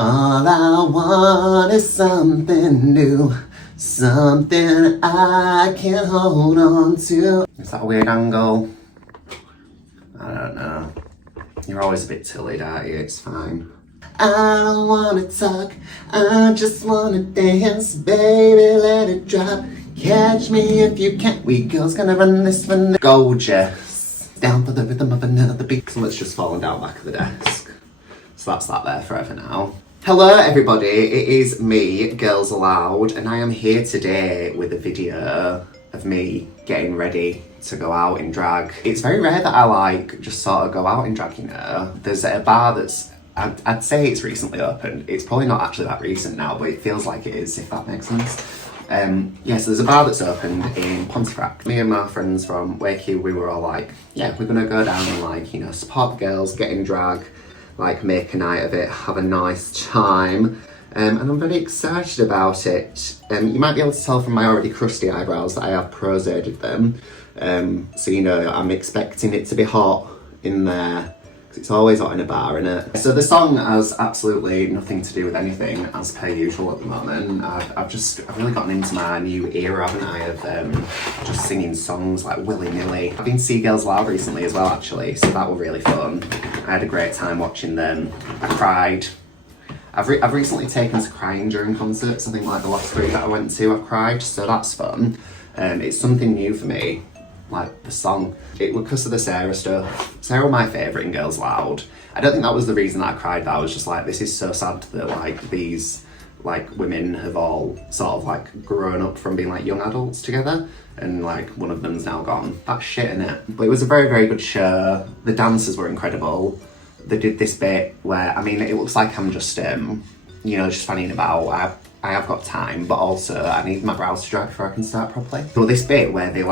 All I want is something new, something I can hold on to. Is that a weird angle? I don't know. You're always a bit tilted, aren't you? It's fine. I don't wanna talk, I just wanna dance. Baby, let it drop. Catch me if you can. We girls gonna run this one. Gorgeous. Down for the rhythm of another beat. Someone's just fallen down back of the desk. So that's that there forever now. Hello everybody, it is me, Girls Aloud, and I am here today with a video of me getting ready to go out in drag. It's very rare that I just sort of go out in drag, you know. There's a bar that's, I'd say it's recently opened. It's probably not actually that recent now, but it feels like it is, if that makes sense. Yeah, so there's a bar that's opened in Pontefract. Me and my friends from Wakey, we were all like, yeah, we're gonna go down and support the girls, get in drag, make a night of it, have a nice time. And I'm very excited about it. You might be able to tell from my already crusty eyebrows that I have pro-zerded them. So I'm expecting it to be hot in there, because it's always hot in a bar, innit? So the song has absolutely nothing to do with anything, as per usual at the moment. I've really gotten into my new era, haven't I, of just singing songs like willy-nilly. I've been to Girls Aloud recently as well, actually, so that was really fun. I had a great time watching them. I cried. I've recently taken to crying during concerts. I think the last 3 that I went to, I've cried, so that's fun. It's something new for me, the song. It was because of the Sarah stuff. Sarah was my favourite in Girls Loud. I don't think that was the reason that I cried, that I was just this is so sad that these women have all sort of grown up from being young adults together, and one of them's now gone. That's shit, innit? But it was a very, very good show. The dancers were incredible. They did this bit where, it looks like I'm just, just fanning about. I have got time, but also I need my brows to dry before I can start properly. But this bit where they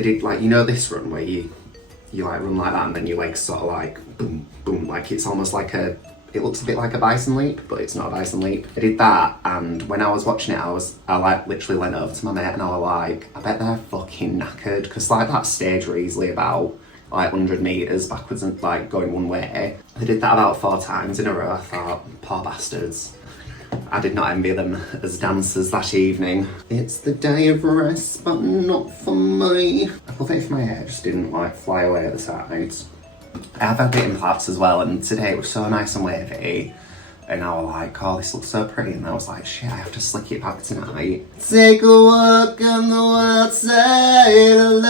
did this run where you run like that and then your legs sort of boom, boom, it's almost it looks a bit like a bison leap, but it's not a bison leap. I did that, and when I was watching it, I literally leant over to my mate and I was I bet they're fucking knackered, because that stage were easily about 100 metres backwards and going one way. They did that about 4 times in a row. I thought, poor bastards. I did not envy them as dancers that evening. It's the day of rest, but not for me. I thought if my hair just didn't fly away at the sides. I have had it in plaits as well, and today it was so nice and wavy. And I was oh, this looks so pretty. And I was shit, I have to slick it back tonight. Take a walk on the wild side of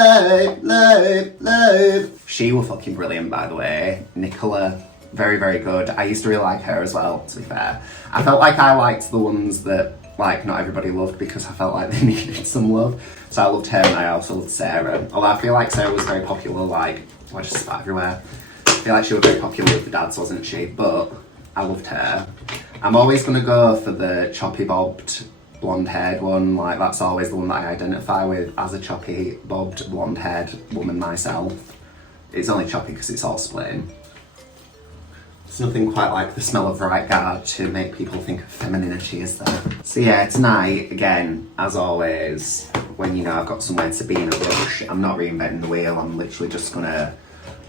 life. She was fucking brilliant, by the way. Nicola, very, very good. I used to really like her as well, to be fair. I felt I liked the ones that, not everybody loved, because I felt they needed some love. So I loved her, and I also loved Sarah. Although I feel Sarah was very popular, I just spat everywhere. I feel she was very popular with the dads, wasn't she? But I loved her. I'm always going to go for the choppy bobbed blonde haired one. That's always the one that I identify with as a choppy bobbed blonde haired woman myself. It's only choppy because it's all splitting. There's nothing quite like the smell of right guard to make people think of femininity, is there? So yeah, tonight, again, as always, when I've got somewhere to be in a rush, I'm not reinventing the wheel. I'm literally just going to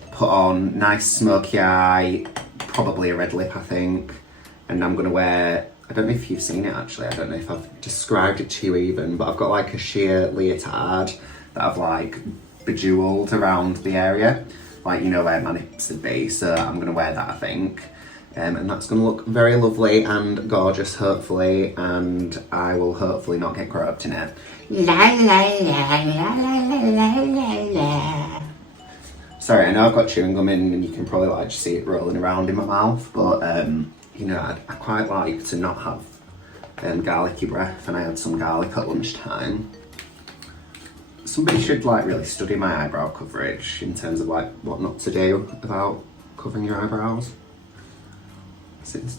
put on nice smoky eye, probably a red lip, I think, and I'm going to wear, I don't know if you've seen it actually, I don't know if I've described it to you even, but I've got a sheer leotard that I've bejewelled around the area, where my nips would be, so I'm going to wear that, I think, and that's going to look very lovely and gorgeous, hopefully, and I will hopefully not get groped in it. La la la la la la la la. Sorry, I know I've got chewing gum in and you can probably just see it rolling around in my mouth, but I quite like to not have garlicky breath, and I had some garlic at lunchtime. Somebody should really study my eyebrow coverage in terms of what not to do about covering your eyebrows.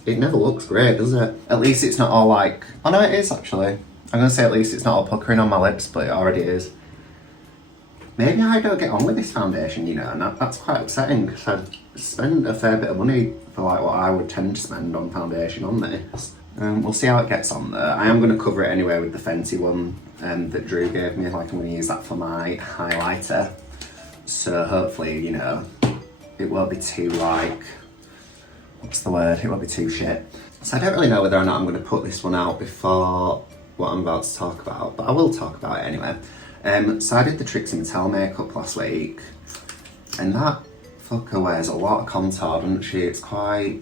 It never looks great, does it? At least it's not all oh no, it is actually. I'm gonna say at least it's not all puckering on my lips, but it already is. Maybe I don't get on with this foundation, and that's quite upsetting, because I spend a fair bit of money for what I would tend to spend on foundation on this. We'll see how it gets on there. I am going to cover it anyway with the Fenty one that Drew gave me. I'm going to use that for my highlighter. So hopefully, it won't be too what's the word? It won't be too shit. So I don't really know whether or not I'm going to put this one out before what I'm about to talk about, but I will talk about it anyway. So I did the Trixie Mattel makeup last week, and that fucker wears a lot of contour, doesn't she? It's quite,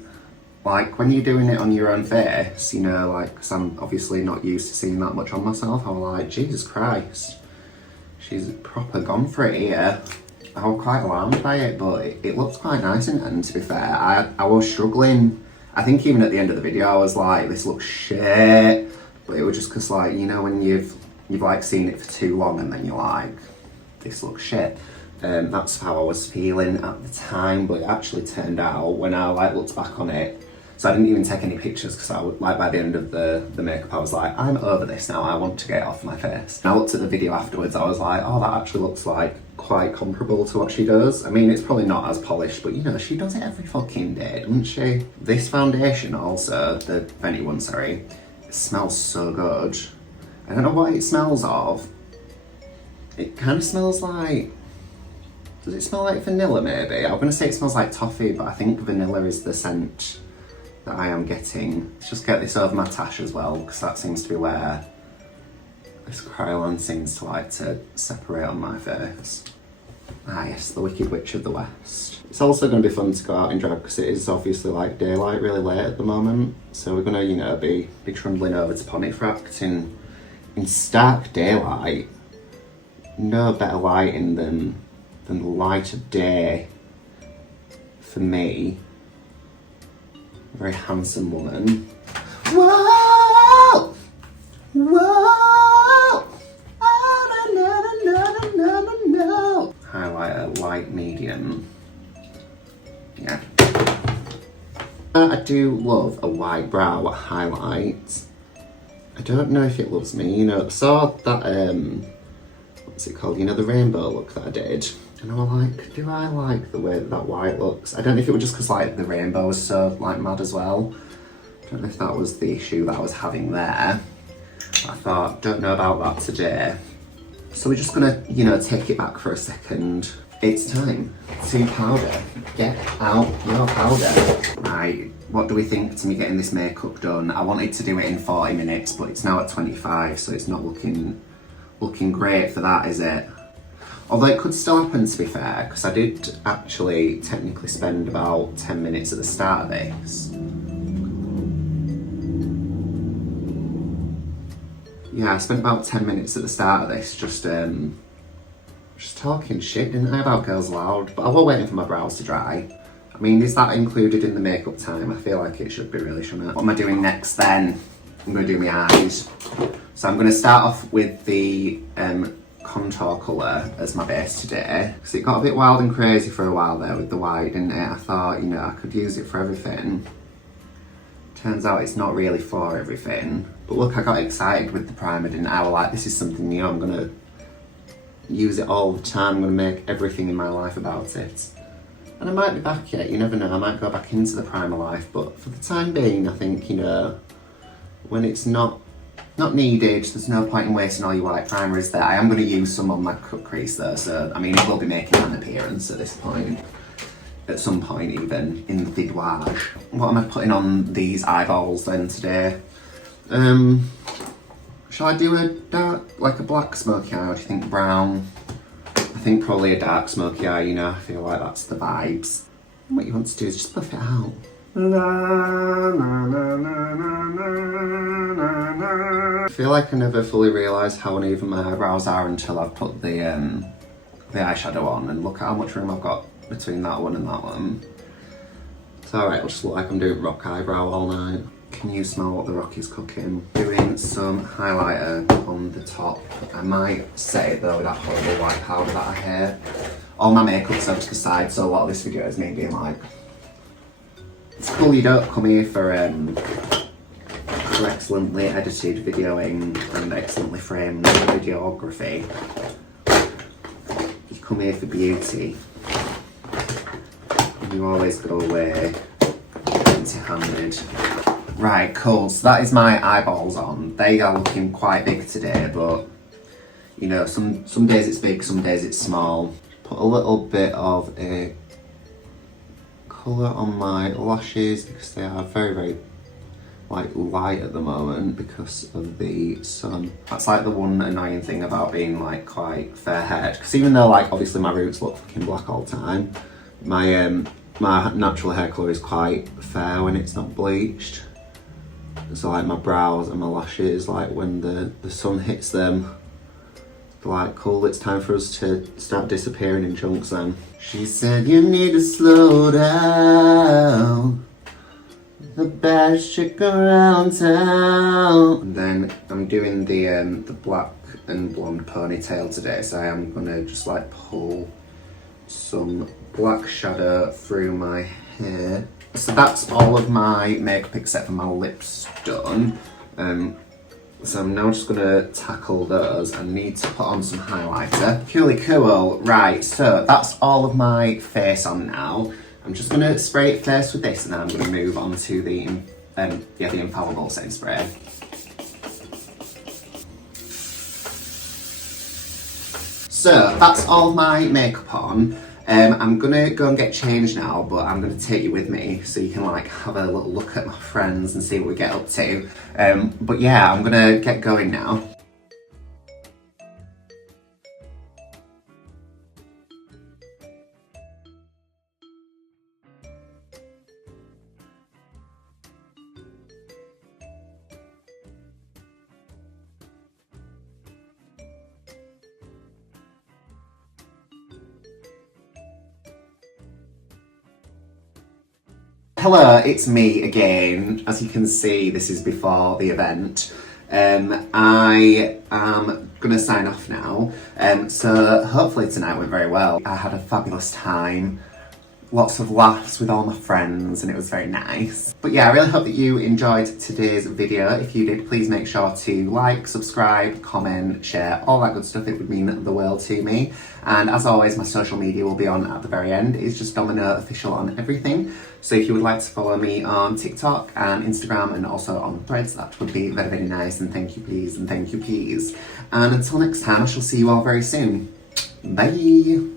like, when you're doing it on your own face, you know, like, because I'm obviously not used to seeing that much on myself, I was like, Jesus Christ, she's proper gone for it here. I was quite alarmed by it, but it looks quite nice in the end, to be fair. I was struggling. I think even at the end of the video I was like, this looks shit. But it was just because, like, you know, when you've like seen it for too long and then you're like, this looks shit. That's how I was feeling at the time, but it actually turned out when I like looked back on it. So I didn't even take any pictures because I would, like, by the end of the makeup I was like, I'm over this now, I want to get it off my face. And I looked at the video afterwards, I was like, oh, that actually looks like quite comparable to what she does. I mean, it's probably not as polished, but you know, she does it every fucking day, doesn't she? This foundation also, the Fenty one, sorry, it smells so good. I don't know what it smells of. It kind of smells like, does it smell like vanilla maybe? I'm gonna say it smells like toffee, but I think vanilla is the scent that I am getting. Let's just get this over my tash as well, because that seems to be where this Kryolan seems to like to separate on my face. Ah yes, the Wicked Witch of the West. It's also going to be fun to go out in drag because it is obviously like daylight really late at the moment. So we're going to, you know, be trundling over to Pontefract in stark daylight. No better lighting than the light of day for me. A very handsome woman. Whoa! Whoa! Highlighter, light medium. Yeah. I do love a wide brow highlight. I don't know if it loves me, you know, I saw that, what's it called, you know, the rainbow look that I did. And I was like, do I like the way that white looks? I don't know if it was just because, like, the rainbow was so, like, mad as well. I don't know if that was the issue that I was having there. But I thought, don't know about that today. So we're just gonna, you know, take it back for a second. It's time to powder. Get out your powder. Right, what do we think to me getting this makeup done? I wanted to do it in 40 minutes, but it's now at 25, so it's not looking great for that, is it? Although it could still happen, to be fair, because I did actually technically spend about 10 minutes at the start of this. Yeah, I spent about 10 minutes at the start of this just talking shit, didn't I, about Girls Aloud? But I was waiting for my brows to dry. I mean, is that included in the makeup time? I feel like it should be, really, shouldn't it? What am I doing next then? I'm going to do my eyes. So I'm going to start off with the contour colour as my base today. Because it got a bit wild and crazy for a while there with the white, didn't it? I thought, you know, I could use it for everything. Turns out it's not really for everything. But look, I got excited with the primer, didn't I? I was like, this is something new, I'm gonna use it all the time, I'm gonna make everything in my life about it. And I might be back yet, you never know, I might go back into the primer life, but for the time being, I think, you know, when it's not needed, there's no point in wasting all your white primer, is there? I am gonna use some on my cut crease though, so, I mean, it will be making an appearance at this point. At some point even, in the vidouage. What am I putting on these eyeballs then today? Shall I do a dark, like a black smoky eye, or do you think brown? I think probably a dark smoky eye, you know, I feel like that's the vibes. What you want to do is just puff it out. I feel like I never fully realised how uneven my eyebrows are until I've put the eyeshadow on, and look at how much room I've got between that one and that one. It's alright, it'll just look like I'm doing rock eyebrow all night. Can you smell what the rock is cooking? Doing some highlighter on the top. I might set it though with that horrible white powder that I hate. All my makeup's over to the side, so a lot of this video is me being like, it's cool you don't come here for excellently edited videoing and excellently framed videography. You come here for beauty. And you always go away empty-handed. Right, cool, so that is my eyeballs on. They are looking quite big today, but you know, some days it's big, some days it's small. Put a little bit of a colour on my lashes because they are very, very like light at the moment because of the sun. That's like the one annoying thing about being like quite fair-haired, because even though like obviously my roots look fucking black all the time, my my natural hair colour is quite fair when it's not bleached. So like my brows and my lashes, like when the sun hits them, they're like, cool, it's time for us to start disappearing in chunks then. She said you need to slow down, the best chick around town. And then I'm doing the black and blonde ponytail today, so I am gonna just like pull some black shadow through my hair. So that's all of my makeup except for my lips done. So I'm now just gonna tackle those. I need to put on some highlighter. Purely cool. Right, so that's all of my face on now. I'm just gonna spray it first with this, and then I'm gonna move on to the infallible setting spray. So that's all my makeup on. I'm gonna go and get changed now, but I'm gonna take you with me so you can like have a little look at my friends and see what we get up to. But yeah, I'm gonna get going now. Hello, it's me again. As you can see, this is before the event. I am gonna sign off now. So hopefully tonight went very well. I had a fabulous time. Lots of laughs with all my friends, and it was very nice. But yeah, I really hope that you enjoyed today's video. If you did, please make sure to like, subscribe, comment, share, all that good stuff. It would mean the world to me. And as always, my social media will be on at the very end. It's just Domino Official on everything. So if you would like to follow me on TikTok and Instagram and also on Threads, that would be very, very nice. And thank you, please, and thank you, please. And until next time, I shall see you all very soon. Bye.